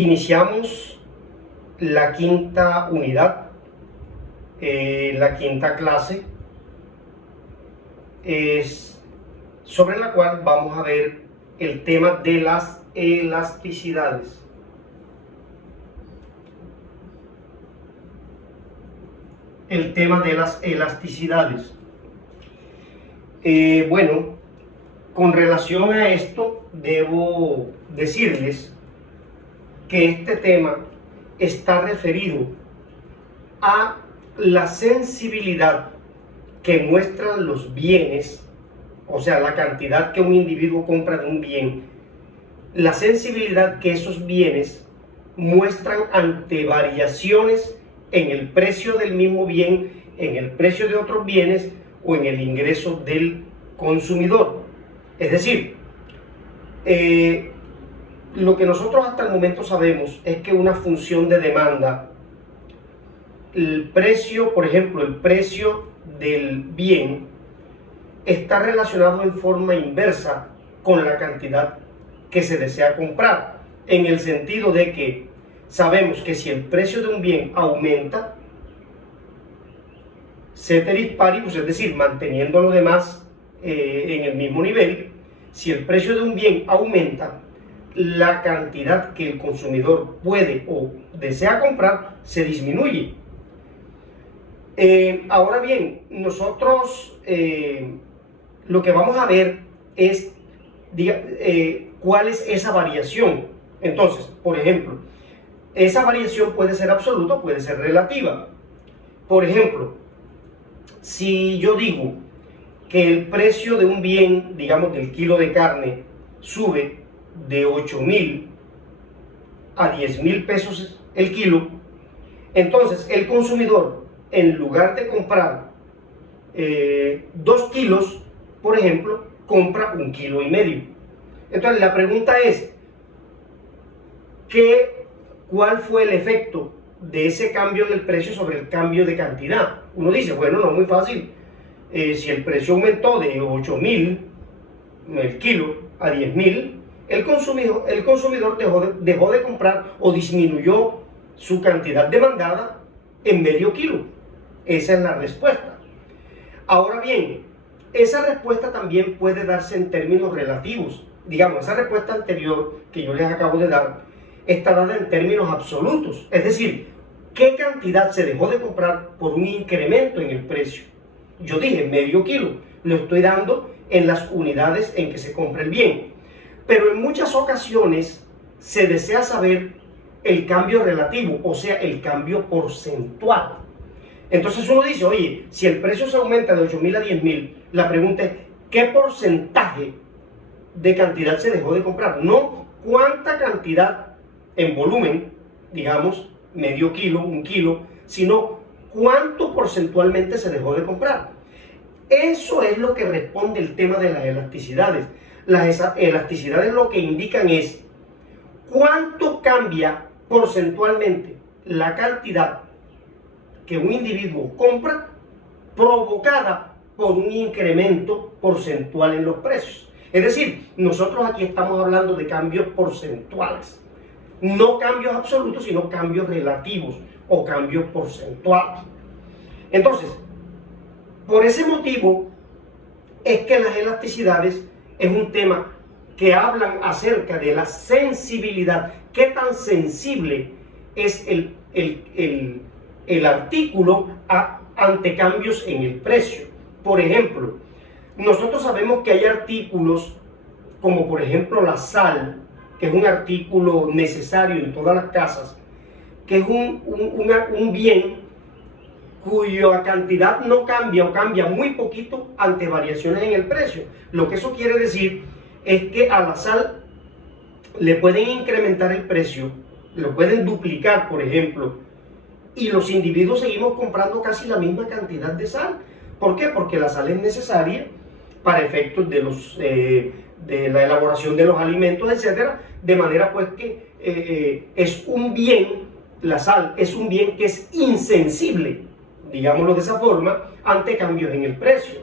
Iniciamos la quinta unidad, la quinta clase, sobre la cual vamos a ver el tema de las elasticidades. El tema de las elasticidades. Bueno, con relación a esto, debo decirles que este tema está referido a la sensibilidad que muestran los bienes, o sea, la cantidad que un individuo compra de un bien, la sensibilidad que esos bienes muestran ante variaciones en el precio del mismo bien, en el precio de otros bienes o en el ingreso del consumidor. Es decir, lo que nosotros hasta el momento sabemos es que una función de demanda, el precio, por ejemplo, el precio del bien está relacionado en forma inversa con la cantidad que se desea comprar, en el sentido de que sabemos que si el precio de un bien aumenta, ceteris paribus, es decir, manteniendo lo demás en el mismo nivel, si el precio de un bien aumenta, la cantidad que el consumidor puede o desea comprar se disminuye. Ahora bien, nosotros lo que vamos a ver es cuál es esa variación. Entonces, por ejemplo, esa variación puede ser absoluta, puede ser relativa. Por ejemplo, si yo digo que el precio de un bien, digamos del kilo de carne, sube de 8.000 a 10.000 pesos el kilo, entonces el consumidor, en lugar de comprar 2 kilos, por ejemplo, compra 1,5 kilos. Entonces la pregunta es, ¿cuál fue el efecto de ese cambio en el precio sobre el cambio de cantidad? Uno dice, bueno, no es muy fácil. Si el precio aumentó de 8.000 el kilo a 10.000, el consumidor dejó de comprar o disminuyó su cantidad demandada en medio kilo. Esa es la respuesta. Ahora bien, esa respuesta también puede darse en términos relativos. Digamos, esa respuesta anterior que yo les acabo de dar está dada en términos absolutos. Es decir, ¿qué cantidad se dejó de comprar por un incremento en el precio? Yo dije medio kilo, lo estoy dando en las unidades en que se compra el bien. Pero en muchas ocasiones se desea saber el cambio relativo, o sea, el cambio porcentual. Entonces uno dice, oye, si el precio se aumenta de 8.000 a 10.000, la pregunta es, ¿qué porcentaje de cantidad se dejó de comprar? No cuánta cantidad en volumen, digamos, medio kilo, 1 kilo, sino cuánto porcentualmente se dejó de comprar. Eso es lo que responde el tema de las elasticidades. Las elasticidades lo que indican es cuánto cambia porcentualmente la cantidad que un individuo compra provocada por un incremento porcentual en los precios. Es decir, nosotros aquí estamos hablando de cambios porcentuales, no cambios absolutos, sino cambios relativos o cambios porcentuales. Entonces, por ese motivo es que las elasticidades es un tema que hablan acerca de la sensibilidad, qué tan sensible es el artículo ante cambios en el precio. Por ejemplo, nosotros sabemos que hay artículos como por ejemplo la sal, que es un artículo necesario en todas las casas, que es un bien cuya cantidad no cambia o cambia muy poquito ante variaciones en el precio. Lo que eso quiere decir es que a la sal le pueden incrementar el precio, lo pueden duplicar, por ejemplo, y los individuos seguimos comprando casi la misma cantidad de sal. ¿Por qué? Porque la sal es necesaria para efectos de la elaboración de los alimentos, etcétera, de manera pues que es un bien, la sal es un bien que es insensible, digámoslo de esa forma, ante cambios en el precio.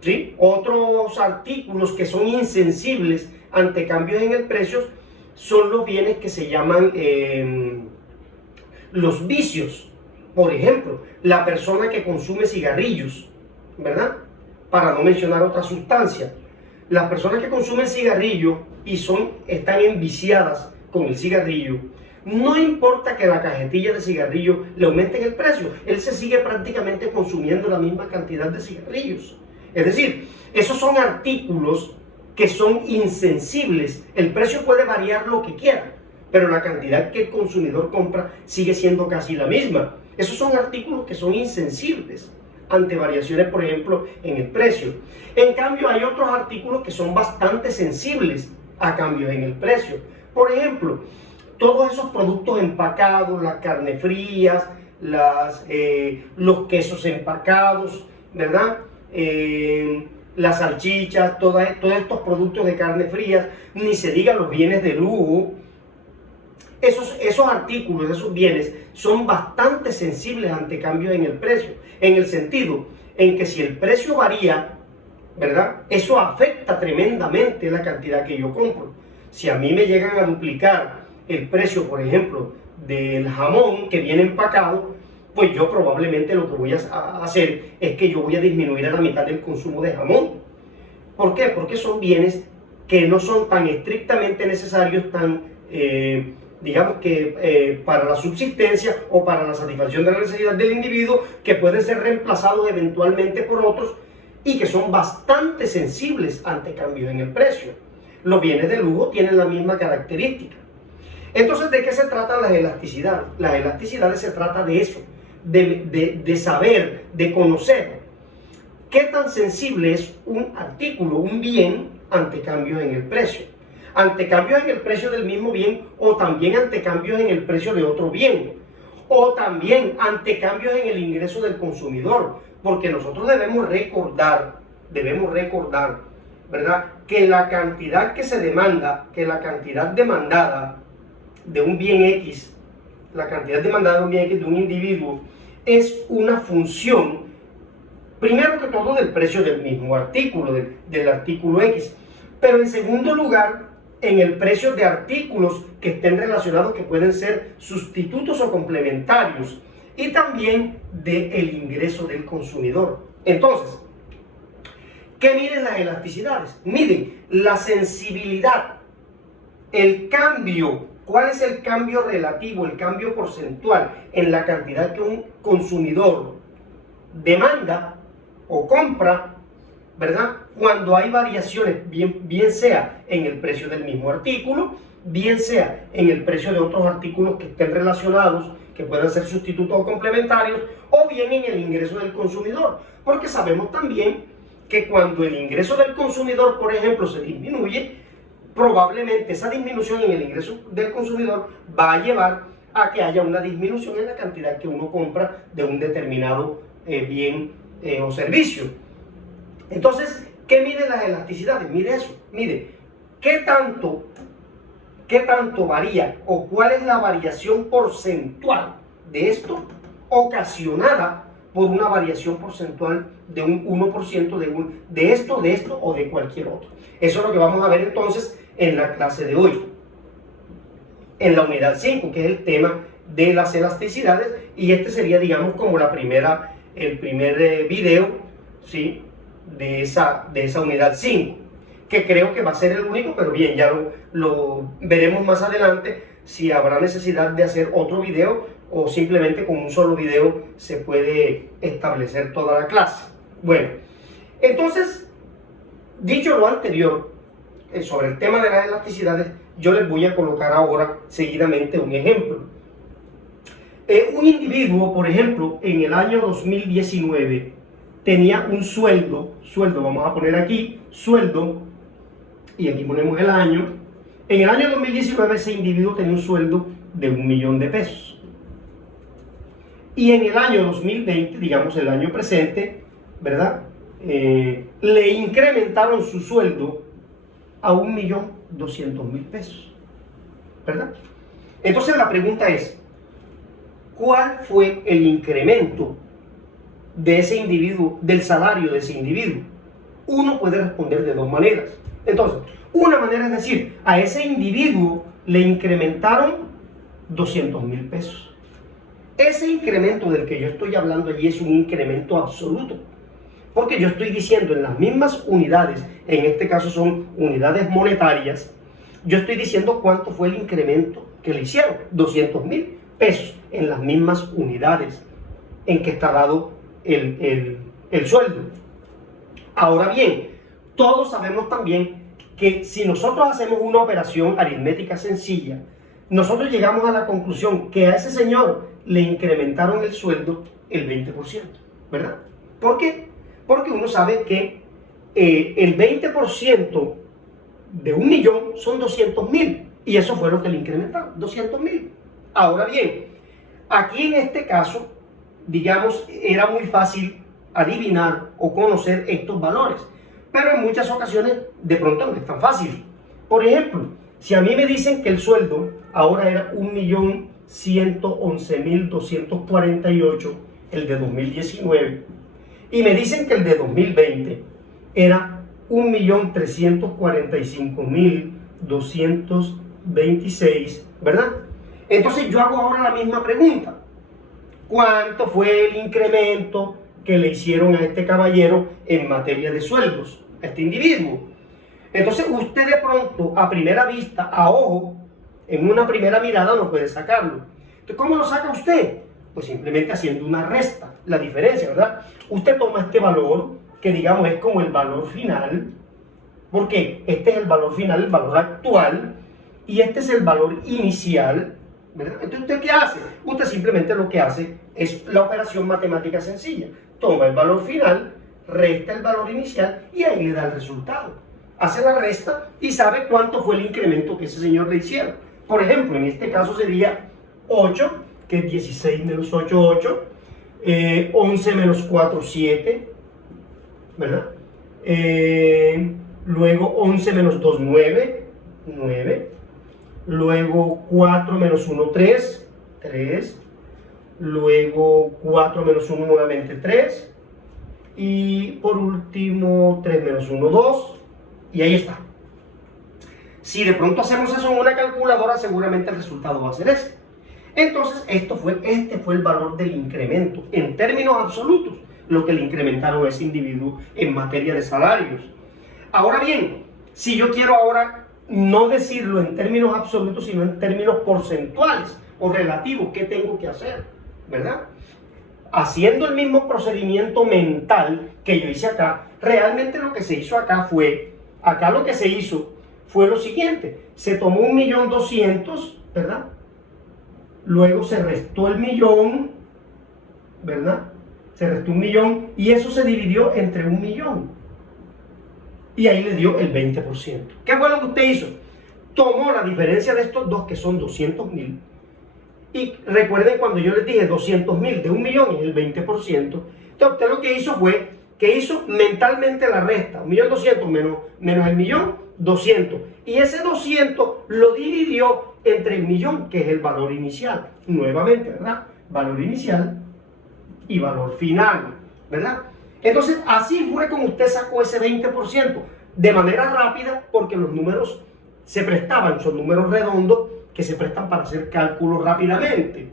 ¿Sí? Otros artículos que son insensibles ante cambios en el precio son los bienes que se llaman los vicios. Por ejemplo, la persona que consume cigarrillos, ¿verdad? Para no mencionar otra sustancia. Las personas que consumen cigarrillo y están enviciadas con el cigarrillo, no importa que la cajetilla de cigarrillo le aumenten el precio, él se sigue prácticamente consumiendo la misma cantidad de cigarrillos. Es decir, esos son artículos que son insensibles. El precio puede variar lo que quiera, pero la cantidad que el consumidor compra sigue siendo casi la misma. Esos son artículos que son insensibles ante variaciones, por ejemplo, en el precio. En cambio, hay otros artículos que son bastante sensibles a cambios en el precio. Por ejemplo, todos esos productos empacados, las carnes frías, los quesos empacados, ¿verdad? Las salchichas, todos estos productos de carne frías, ni se diga los bienes de lujo. Esos artículos, esos bienes, son bastante sensibles ante cambios en el precio, en el sentido en que si el precio varía, ¿verdad? Eso afecta tremendamente la cantidad que yo compro. Si a mí me llegan a duplicar el precio, por ejemplo, del jamón que viene empacado, pues yo probablemente lo que voy a hacer es que yo voy a disminuir a la mitad el consumo de jamón. ¿Por qué? Porque son bienes que no son tan estrictamente necesarios, digamos que para la subsistencia o para la satisfacción de la necesidad del individuo, que pueden ser reemplazados eventualmente por otros y que son bastante sensibles ante cambios en el precio. Los bienes de lujo tienen la misma característica. Entonces, ¿de qué se tratan las elasticidades? Las elasticidades se trata de eso, de saber, de conocer qué tan sensible es un artículo, un bien, ante cambios en el precio. Ante cambios en el precio del mismo bien, o también ante cambios en el precio de otro bien, o también ante cambios en el ingreso del consumidor, porque nosotros debemos recordar, ¿verdad?, que la cantidad que se demanda, que la cantidad demandada de un bien X, la cantidad demandada de un bien X de un individuo, es una función, primero que todo, del precio del mismo artículo, del artículo X, pero en segundo lugar, en el precio de artículos que estén relacionados, que pueden ser sustitutos o complementarios, y también del ingreso del consumidor. Entonces, ¿qué miden las elasticidades? Miden la sensibilidad, el cambio. ¿Cuál es el cambio relativo, el cambio porcentual en la cantidad que un consumidor demanda o compra, ¿verdad?, cuando hay variaciones, bien sea en el precio del mismo artículo, bien sea en el precio de otros artículos que estén relacionados, que puedan ser sustitutos o complementarios, o bien en el ingreso del consumidor? Porque sabemos también que cuando el ingreso del consumidor, por ejemplo, se disminuye, probablemente esa disminución en el ingreso del consumidor va a llevar a que haya una disminución en la cantidad que uno compra de un determinado bien o servicio. Entonces, ¿qué mide las elasticidades? Mide eso, mide qué tanto varía o cuál es la variación porcentual de esto ocasionada por una variación porcentual de un 1% de esto o de cualquier otro. Eso es lo que vamos a ver entonces en la clase de hoy, en la unidad 5, que es el tema de las elasticidades, y este sería, digamos, como el primer video, ¿sí?, de esa unidad 5, que creo que va a ser el único, pero bien, ya lo veremos más adelante si habrá necesidad de hacer otro video o simplemente con un solo video se puede establecer toda la clase. Bueno, entonces, dicho lo anterior, sobre el tema de las elasticidades, yo les voy a colocar ahora seguidamente un ejemplo. Un individuo, por ejemplo, en el año 2019 tenía un sueldo, vamos a poner aquí, sueldo, y aquí ponemos el año. En el año 2019 ese individuo tenía un sueldo de 1 millón de pesos. Y en el año 2020, digamos el año presente, ¿verdad?, le incrementaron su sueldo a 1.200.000 pesos, ¿verdad? Entonces la pregunta es, ¿cuál fue el incremento de ese individuo, del salario de ese individuo? Uno puede responder de dos maneras. Entonces, una manera es decir, a ese individuo le incrementaron 200.000 pesos. Ese incremento del que yo estoy hablando allí es un incremento absoluto, porque yo estoy diciendo en las mismas unidades, en este caso son unidades monetarias, yo estoy diciendo cuánto fue el incremento que le hicieron, 200.000 pesos en las mismas unidades en que está dado el sueldo. Ahora bien, todos sabemos también que si nosotros hacemos una operación aritmética sencilla, nosotros llegamos a la conclusión que a ese señor le incrementaron el sueldo el 20%, ¿verdad? ¿Por qué? Porque uno sabe que el 20% de 1.000.000 son 200.000 y eso fue lo que le incrementaron, 200.000. Ahora bien, aquí en este caso, digamos, era muy fácil adivinar o conocer estos valores, pero en muchas ocasiones de pronto no es tan fácil. Por ejemplo, si a mí me dicen que el sueldo ahora era 1.111.248, el de 2019, y me dicen que el de 2020 era 1.345.226, ¿verdad? Entonces yo hago ahora la misma pregunta. ¿Cuánto fue el incremento que le hicieron a este caballero en materia de sueldos, a este individuo? Entonces usted de pronto, a primera vista, a ojo, en una primera mirada no puede sacarlo. Entonces, ¿cómo lo saca usted? Pues simplemente haciendo una resta, la diferencia, ¿verdad? Usted toma este valor, que digamos es como el valor final, porque este es el valor final, el valor actual, y este es el valor inicial, ¿verdad? Entonces, ¿usted qué hace? Usted simplemente lo que hace es la operación matemática sencilla. Toma el valor final, resta el valor inicial y ahí le da el resultado. Hace la resta y sabe cuánto fue el incremento que ese señor le hicieron. Por ejemplo, en este caso sería 8, que es 16 menos 8, 8. 11 menos 4, 7. ¿Verdad? Luego 11 menos 2, 9. 9. Luego 4 menos 1, 3. 3. Luego 4 menos 1 nuevamente 3. Y por último 3 menos 1, 2. Y ahí está. Si de pronto hacemos eso en una calculadora, seguramente el resultado va a ser este. Entonces, este fue el valor del incremento. En términos absolutos, lo que le incrementaron a ese individuo en materia de salarios. Ahora bien, si yo quiero ahora no decirlo en términos absolutos, sino en términos porcentuales o relativos, ¿qué tengo que hacer? ¿Verdad? Haciendo el mismo procedimiento mental que yo hice acá, realmente lo que se hizo acá lo que se hizo fue lo siguiente: se tomó 1.200.000, ¿verdad? Luego se restó el millón, ¿verdad? Se restó 1.000.000 y eso se dividió entre 1.000.000. Y ahí le dio el 20%. ¿Qué fue lo que usted hizo? Tomó la diferencia de estos dos, que son 200.000. Y recuerden cuando yo les dije 200.000 de 1.000.000 es el 20%. Entonces usted lo que hizo fue que hizo mentalmente la resta. 1.200.000 menos el 1.000.000, 200. Y ese 200 lo dividió entre el 1.000.000, que es el valor inicial. Nuevamente, ¿verdad? Valor inicial y valor final, ¿verdad? Entonces, así fue como usted sacó ese 20%, de manera rápida, porque los números se prestaban, son números redondos que se prestan para hacer cálculos rápidamente.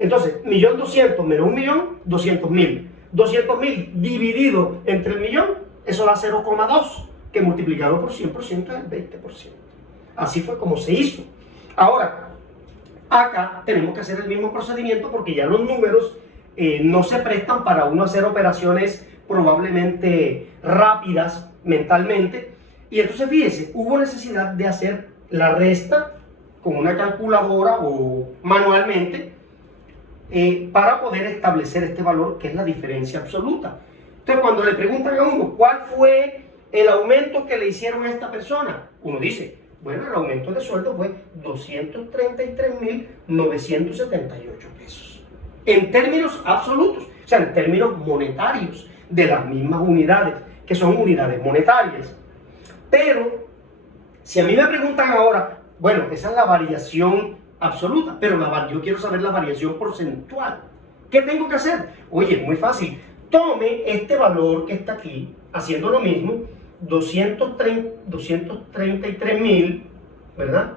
Entonces, 1.200.000 menos 1.000.000, 200.000. 200.000 dividido entre el 1.000.000, eso da 0,2, que multiplicado por 100% es el 20%. Así fue como se hizo. Ahora, acá tenemos que hacer el mismo procedimiento porque ya los números no se prestan para uno hacer operaciones probablemente rápidas mentalmente. Y entonces fíjese, hubo necesidad de hacer la resta con una calculadora o manualmente para poder establecer este valor que es la diferencia absoluta. Entonces cuando le preguntan a uno cuál fue el aumento que le hicieron a esta persona, uno dice, bueno, el aumento de sueldo fue 233.978 pesos. En términos absolutos, o sea, en términos monetarios de las mismas unidades, que son unidades monetarias. Pero, si a mí me preguntan ahora, bueno, esa es la variación absoluta, pero yo quiero saber la variación porcentual. ¿Qué tengo que hacer? Oye, es muy fácil. Tome este valor que está aquí, haciendo lo mismo, 233.000, ¿verdad?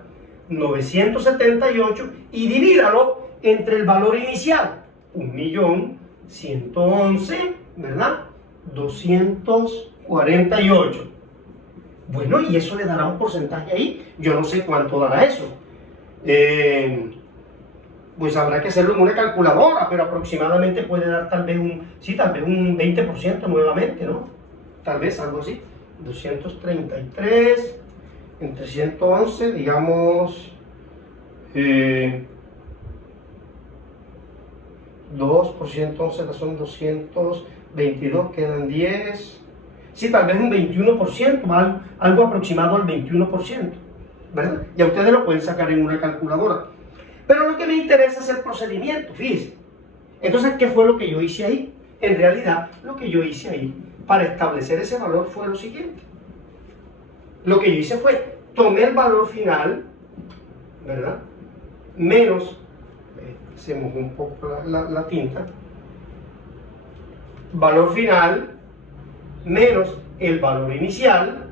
978 y divídalo entre el valor inicial, 1.111.000, ¿verdad? 248. Bueno, y eso le dará un porcentaje ahí. Yo no sé cuánto dará eso. Pues habrá que hacerlo en una calculadora, pero aproximadamente puede dar tal vez un 20% nuevamente, ¿no? Tal vez algo así. 233 entre 111, digamos, 2 por 111 son 222, quedan 10. Sí, tal vez un 21%, algo aproximado al 21%, ¿verdad? Ya ustedes lo pueden sacar en una calculadora. Pero lo que me interesa es el procedimiento, fíjense. Entonces, ¿qué fue lo que yo hice ahí? En realidad, lo que yo hice ahí para establecer ese valor fue lo siguiente. Lo que yo hice fue, tomé el valor final, ¿verdad? Menos, se mojó un poco la tinta, valor final menos el valor inicial,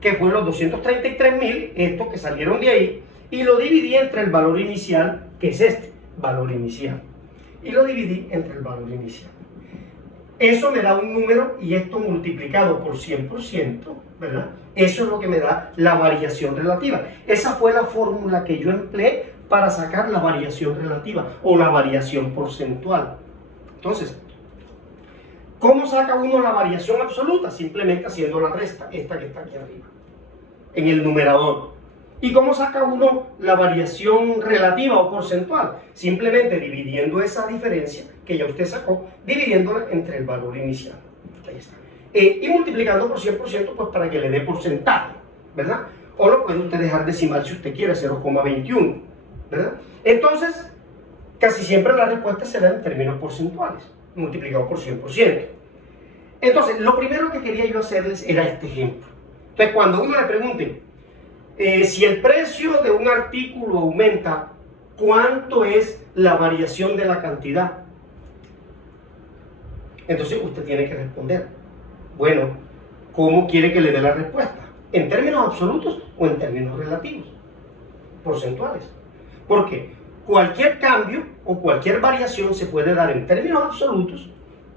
que fue los 233.000, estos que salieron de ahí, y lo dividí entre el valor inicial, que es este, valor inicial. Y lo dividí entre el valor inicial. Eso me da un número y esto multiplicado por 100%, ¿verdad? Eso es lo que me da la variación relativa. Esa fue la fórmula que yo empleé para sacar la variación relativa o la variación porcentual. Entonces, ¿cómo saca uno la variación absoluta? Simplemente haciendo la resta, esta que está aquí arriba, en el numerador. ¿Y cómo saca uno la variación relativa o porcentual? Simplemente dividiendo esa diferencia que ya usted sacó, dividiéndola entre el valor inicial. Ahí está. Y multiplicando por 100%, pues para que le dé porcentaje, ¿verdad? O lo puede usted dejar decimal si usted quiere, 0,21, ¿verdad? Entonces, casi siempre la respuesta será en términos porcentuales, multiplicado por 100%. Entonces, lo primero que quería yo hacerles era este ejemplo. Entonces, cuando uno le pregunte, si el precio de un artículo aumenta, ¿cuánto es la variación de la cantidad? Entonces usted tiene que responder, bueno, ¿cómo quiere que le dé la respuesta? ¿En términos absolutos o en términos relativos? Porcentuales. Porque cualquier cambio o cualquier variación se puede dar en términos absolutos,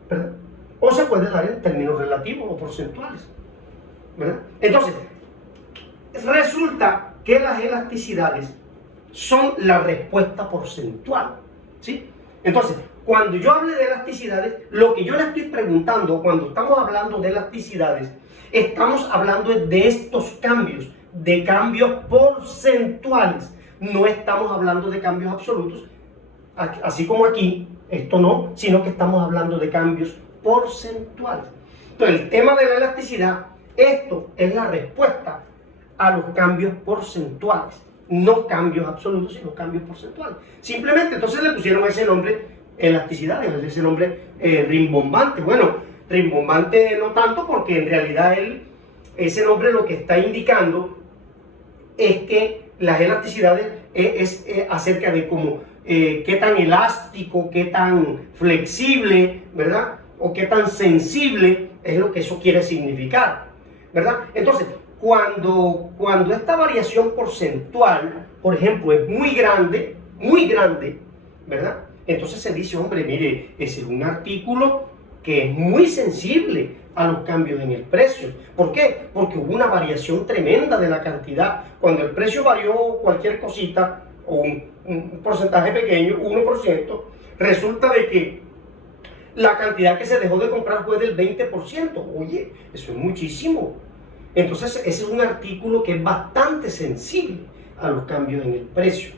¿verdad? O se puede dar en términos relativos o porcentuales, ¿verdad? Entonces, resulta que las elasticidades son la respuesta porcentual, ¿sí? Entonces, cuando yo hable de elasticidades, lo que yo le estoy preguntando, cuando estamos hablando de elasticidades, estamos hablando de estos cambios, de cambios porcentuales. No estamos hablando de cambios absolutos, así como aquí, esto no, sino que estamos hablando de cambios porcentuales. Entonces, el tema de la elasticidad, esto es la respuesta a los cambios porcentuales, no cambios absolutos, sino cambios porcentuales. Simplemente, entonces le pusieron ese nombre elasticidad, ese nombre rimbombante. Bueno, rimbombante no tanto, porque en realidad ese nombre lo que está indicando es que las elasticidades es acerca de cómo, qué tan elástico, qué tan flexible, ¿verdad? O qué tan sensible es lo que eso quiere significar, ¿verdad? Entonces, cuando esta variación porcentual, por ejemplo, es muy grande, ¿verdad? Entonces se dice, hombre, mire, ese es un artículo que es muy sensible a los cambios en el precio. ¿Por qué? Porque hubo una variación tremenda de la cantidad. Cuando el precio varió cualquier cosita, o un porcentaje pequeño, 1%, resulta de que la cantidad que se dejó de comprar fue del 20%. Oye, eso es muchísimo. Entonces, ese es un artículo que es bastante sensible a los cambios en el precio.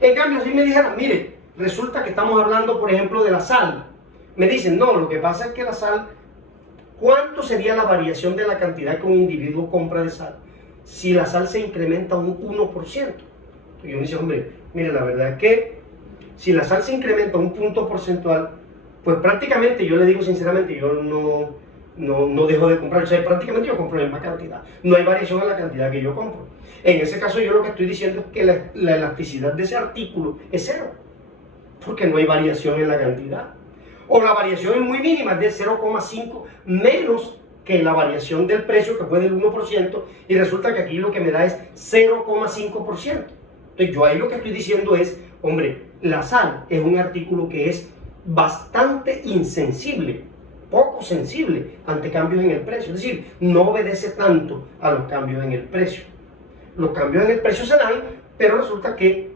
En cambio, si me dijeran, mire, resulta que estamos hablando, por ejemplo, de la sal. Me dicen, no, lo que pasa es que la sal, ¿cuánto sería la variación de la cantidad que un individuo compra de sal si la sal se incrementa un 1%? Entonces yo me dice, hombre, mire, la verdad es que si la sal se incrementa un punto porcentual, pues prácticamente, yo le digo sinceramente, yo no dejo de comprar, o sea, prácticamente yo compro la misma cantidad. No hay variación en la cantidad que yo compro. En ese caso yo lo que estoy diciendo es que la elasticidad de ese artículo es cero, porque no hay variación en la cantidad. O la variación es muy mínima, es de 0,5 menos que la variación del precio, que fue del 1%, y resulta que aquí lo que me da es 0,5%. Entonces yo ahí lo que estoy diciendo es, hombre, la sal es un artículo que es bastante insensible, poco sensible ante cambios en el precio, es decir, no obedece tanto a los cambios en el precio. Los cambios en el precio se dan, pero resulta que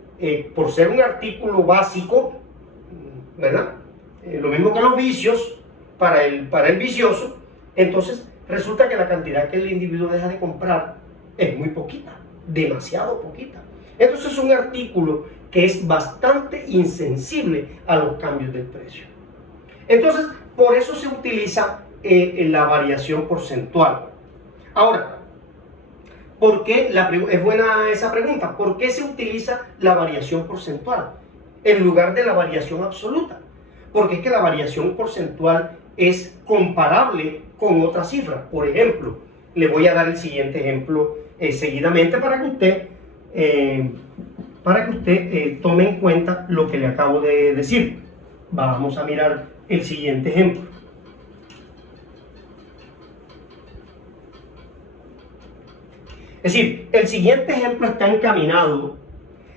por ser un artículo básico, ¿verdad? Lo mismo que los vicios, para el vicioso, entonces resulta que la cantidad que el individuo deja de comprar es muy poquita, demasiado poquita. Entonces es un artículo que es bastante insensible a los cambios del precio. Entonces, por eso se utiliza la variación porcentual. Ahora, ¿por qué? Es buena esa pregunta. ¿Por qué se utiliza la variación porcentual en lugar de la variación absoluta? Porque es que la variación porcentual es comparable con otras cifras. Por ejemplo, le voy a dar el siguiente ejemplo seguidamente para que usted tome en cuenta lo que le acabo de decir. Vamos a mirar el siguiente ejemplo. Es decir, el siguiente ejemplo está encaminado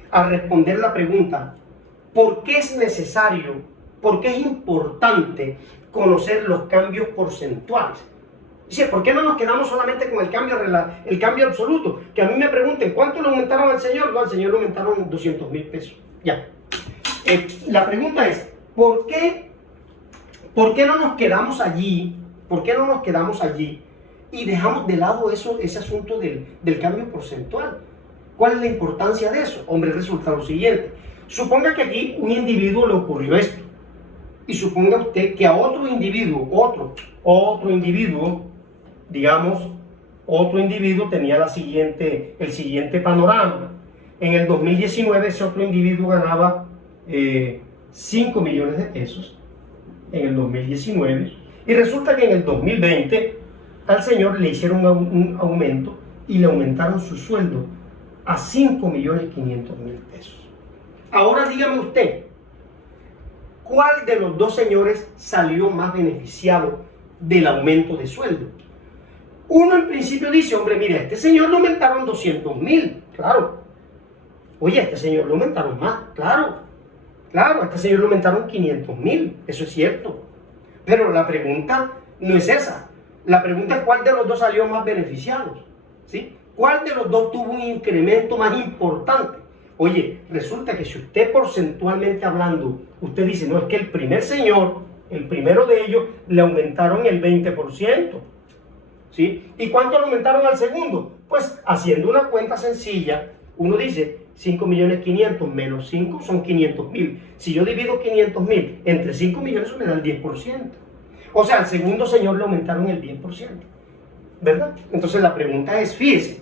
a responder la pregunta: ¿por qué es necesario, por qué es importante conocer los cambios porcentuales? Dice, ¿por qué no nos quedamos solamente con el cambio absoluto? Que a mí me pregunten, ¿cuánto le aumentaron al señor? No, al señor le aumentaron 200,000 pesos. Ya. La pregunta es, ¿por qué no nos quedamos allí? ¿Por qué no nos quedamos allí y dejamos de lado ese asunto del cambio porcentual? ¿Cuál es la importancia de eso? Hombre, resulta lo siguiente. Suponga que aquí un individuo le ocurrió esto. Y suponga usted que a otro individuo, digamos, otro individuo tenía el siguiente panorama. En el 2019 ese otro individuo ganaba 5 millones de pesos en el 2019, y resulta que en el 2020 al señor le hicieron un aumento y le aumentaron su sueldo a 5.500.000 pesos. Ahora dígame usted, ¿cuál de los dos señores salió más beneficiado del aumento de sueldo? Uno en principio dice, hombre, mira, a este señor le aumentaron 200,000, claro. Oye, a este señor le aumentaron más, claro. Claro, a este señor le aumentaron 500,000, eso es cierto. Pero la pregunta no es esa. La pregunta es cuál de los dos salió más beneficiado, ¿sí? ¿Cuál de los dos tuvo un incremento más importante? Oye, resulta que si usted porcentualmente hablando, usted dice, no, es que el primero de ellos, le aumentaron el 20%, ¿sí? ¿Y cuánto le aumentaron al segundo? Pues haciendo una cuenta sencilla, uno dice 5.500.000 menos 5 son 500,000. Si yo divido 500,000 entre 5 millones, eso me da el 10%. O sea, al segundo señor le aumentaron el 10%, ¿verdad? Entonces la pregunta es, fíjese,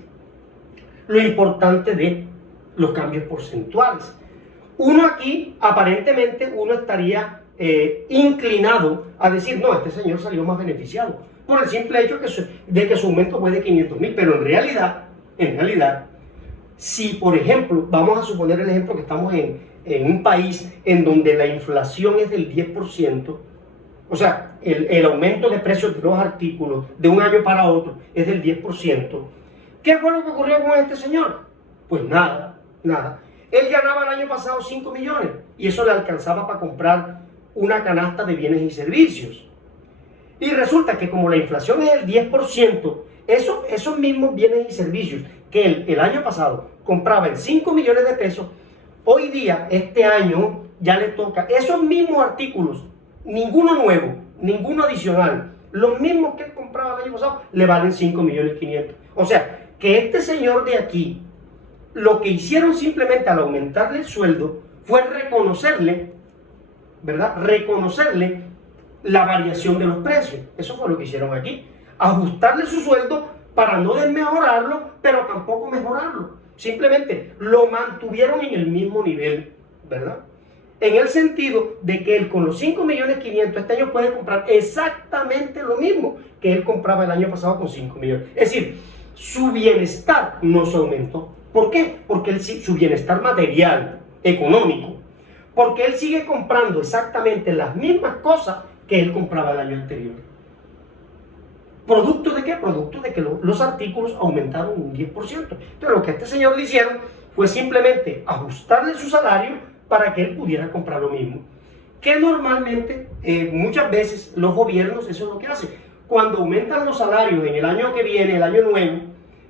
lo importante de los cambios porcentuales. Uno aquí, aparentemente, uno estaría inclinado a decir, no, este señor salió más beneficiado, por el simple hecho de que su aumento fue de 500,000, pero en realidad, si por ejemplo, vamos a suponer el ejemplo que estamos en un país en donde la inflación es del 10%, o sea, el aumento de precios de los artículos de un año para otro es del 10%, ¿qué fue lo que ocurrió con este señor? Pues nada. Él ganaba el año pasado 5 millones y eso le alcanzaba para comprar una canasta de bienes y servicios. Y resulta que como la inflación es el 10%, esos mismos bienes y servicios que él el año pasado compraba en 5 millones de pesos, hoy día, este año, ya le toca esos mismos artículos, ninguno nuevo, ninguno adicional, los mismos que él compraba el año pasado, le valen 5.500.000. O sea, que este señor de aquí, lo que hicieron simplemente al aumentarle el sueldo fue reconocerle, ¿verdad? Reconocerle la variación de los precios. Eso fue lo que hicieron aquí. Ajustarle su sueldo para no desmejorarlo, pero tampoco mejorarlo. Simplemente lo mantuvieron en el mismo nivel, ¿verdad? En el sentido de que él con los 5.500.000 este año puede comprar exactamente lo mismo que él compraba el año pasado con 5 millones. Es decir, su bienestar no se aumentó. ¿Por qué? Porque su bienestar material, económico, porque él sigue comprando exactamente las mismas cosas que él compraba el año anterior. ¿Producto de qué? Producto de que los artículos aumentaron un 10%. Entonces lo que a este señor le hicieron fue simplemente ajustarle su salario para que él pudiera comprar lo mismo. Que normalmente, muchas veces, los gobiernos, eso es lo que hacen. Cuando aumentan los salarios en el año que viene, el año nuevo,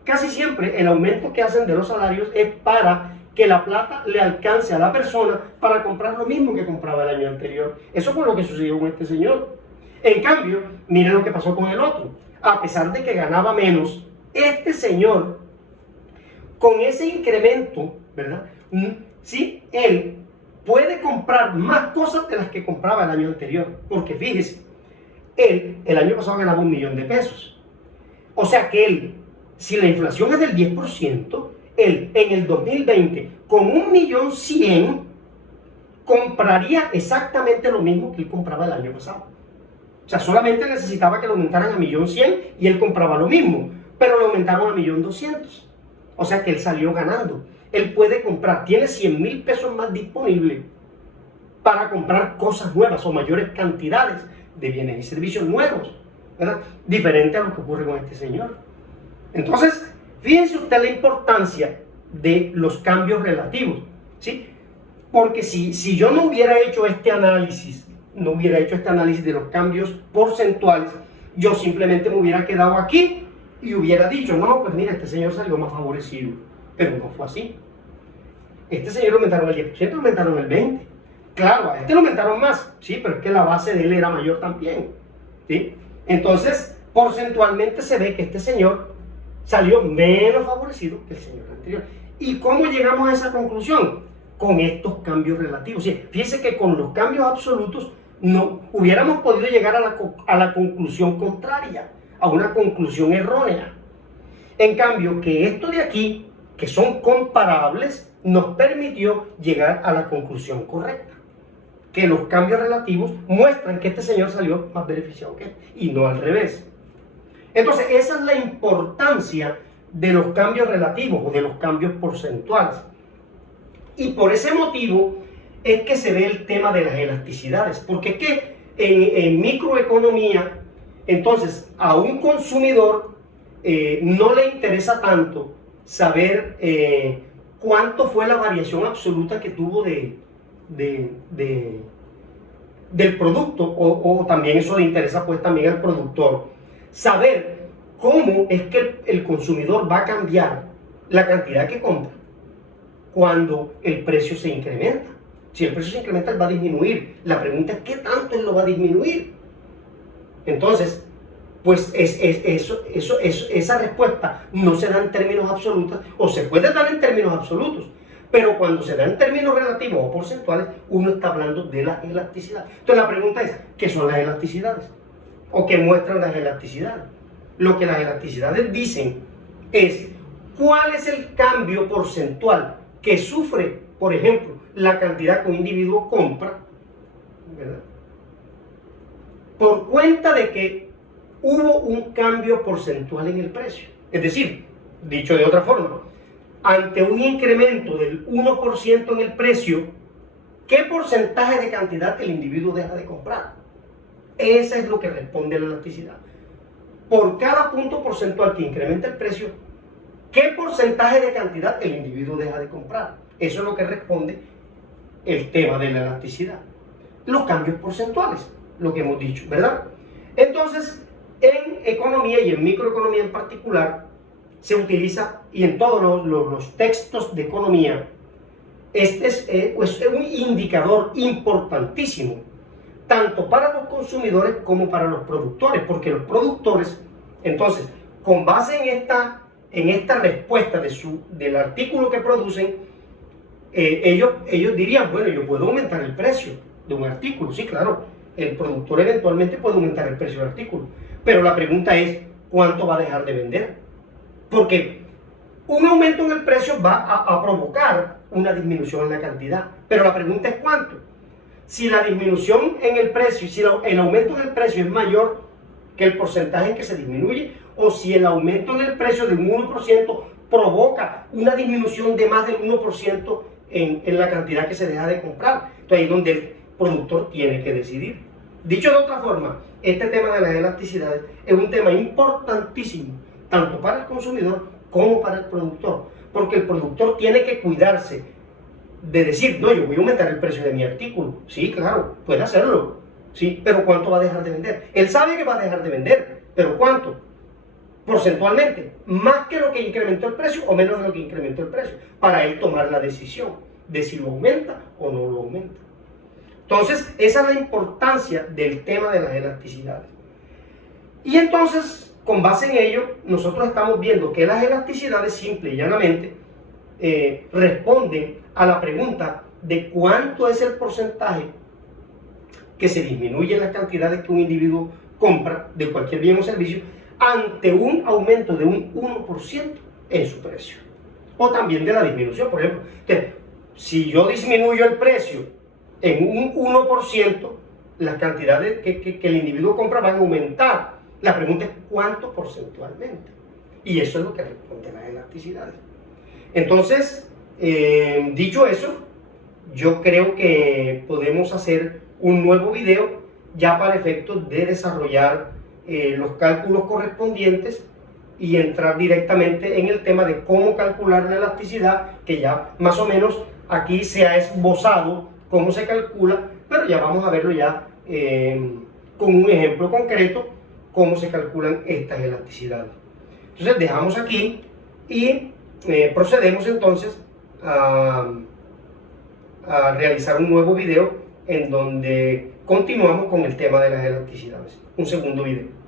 casi siempre el aumento que hacen de los salarios es para que la plata le alcance a la persona para comprar lo mismo que compraba el año anterior. Eso fue lo que sucedió con este señor. En cambio, miren lo que pasó con el otro. A pesar de que ganaba menos, este señor, con ese incremento, ¿verdad? Sí, él puede comprar más cosas de las que compraba el año anterior. Porque fíjese, él el año pasado ganaba 1 millón de pesos. O sea que él, si la inflación es del 10%, él en el 2020, con 1.100.000, compraría exactamente lo mismo que él compraba el año pasado. O sea, solamente necesitaba que lo aumentaran a 1.100.000 y él compraba lo mismo, pero lo aumentaron a 1.200.000. O sea que él salió ganando. Él puede comprar, tiene 100.000 pesos más disponibles para comprar cosas nuevas o mayores cantidades de bienes y servicios nuevos, ¿verdad? Diferente a lo que ocurre con este señor. Entonces, fíjense usted la importancia de los cambios relativos, ¿sí? Porque si yo no hubiera hecho este análisis, de los cambios porcentuales, yo simplemente me hubiera quedado aquí y hubiera dicho, no, pues mira, este señor salió más favorecido. Pero no fue así. Este señor lo aumentaron el 10%, lo aumentaron el 20%. Claro, a este lo aumentaron más, sí, pero es que la base de él era mayor también, ¿sí? Entonces, porcentualmente se ve que este señor salió menos favorecido que el señor anterior. ¿Y cómo llegamos a esa conclusión? Con estos cambios relativos. Sí, fíjense que con los cambios absolutos no hubiéramos podido llegar a la conclusión contraria, a una conclusión errónea. En cambio, que esto de aquí, que son comparables, nos permitió llegar a la conclusión correcta. Que los cambios relativos muestran que este señor salió más beneficiado que él, y no al revés. Entonces, esa es la importancia de los cambios relativos o de los cambios porcentuales. Y por ese motivo es que se ve el tema de las elasticidades, porque es que en microeconomía, entonces, a un consumidor no le interesa tanto saber cuánto fue la variación absoluta que tuvo del producto, o también eso le interesa pues también al productor, saber cómo es que el consumidor va a cambiar la cantidad que compra cuando el precio se incrementa. Si el precio se incrementa, él va a disminuir. La pregunta es, ¿qué tanto él lo va a disminuir? Entonces, pues esa respuesta no se da en términos absolutos, o se puede dar en términos absolutos, pero cuando se da en términos relativos o porcentuales, uno está hablando de la elasticidad. Entonces la pregunta es, ¿qué son las elasticidades? ¿O qué muestran las elasticidades? Lo que las elasticidades dicen es, ¿cuál es el cambio porcentual que sufre, por ejemplo, la cantidad que un individuo compra, ¿verdad?, por cuenta de que hubo un cambio porcentual en el precio? Es decir, dicho de otra forma, ante un incremento del 1% en el precio, ¿qué porcentaje de cantidad el individuo deja de comprar? Eso es lo que responde a la elasticidad. Por cada punto porcentual que incrementa el precio, ¿qué porcentaje de cantidad el individuo deja de comprar? Eso es lo que responde el tema de la elasticidad. Los cambios porcentuales, lo que hemos dicho, ¿verdad? Entonces, en economía y en microeconomía en particular, se utiliza, y en todos los textos de economía, este es un indicador importantísimo, tanto para los consumidores como para los productores, porque los productores, entonces, con base en esta respuesta del artículo que producen, ellos dirían, bueno, yo puedo aumentar el precio de un artículo. Sí, claro, el productor eventualmente puede aumentar el precio del artículo, pero la pregunta es, ¿cuánto va a dejar de vender? Porque un aumento en el precio va a provocar una disminución en la cantidad, pero la pregunta es ¿cuánto? Si la disminución en el precio, si el aumento en el precio es mayor que el porcentaje en que se disminuye, o si el aumento en el precio de un 1% provoca una disminución de más del 1% en la cantidad que se deja de comprar. Entonces ahí es donde el productor tiene que decidir. Dicho de otra forma, este tema de las elasticidades es un tema importantísimo, tanto para el consumidor como para el productor, porque el productor tiene que cuidarse de decir, no, yo voy a aumentar el precio de mi artículo. Sí, claro, puede hacerlo, sí, pero ¿cuánto va a dejar de vender? Él sabe que va a dejar de vender, pero ¿cuánto? Porcentualmente, más que lo que incrementó el precio o menos de lo que incrementó el precio, para él tomar la decisión de si lo aumenta o no lo aumenta. Entonces, esa es la importancia del tema de las elasticidades. Y entonces, con base en ello, nosotros estamos viendo que las elasticidades simple y llanamente responden a la pregunta de cuánto es el porcentaje que se disminuye en las cantidades que un individuo compra de cualquier bien o servicio ante un aumento de un 1% en su precio. O también de la disminución, por ejemplo. Que si yo disminuyo el precio en un 1%, las cantidades que el individuo compra van a aumentar. La pregunta es cuánto porcentualmente. Y eso es lo que responde las elasticidades. Entonces, dicho eso, yo creo que podemos hacer un nuevo video ya para efectos de desarrollar los cálculos correspondientes y entrar directamente en el tema de cómo calcular la elasticidad, que ya más o menos aquí se ha esbozado cómo se calcula, pero ya vamos a verlo ya con un ejemplo concreto, cómo se calculan estas elasticidades. Entonces dejamos aquí y procedemos entonces a realizar un nuevo video en donde continuamos con el tema de las elasticidades. Un segundo video.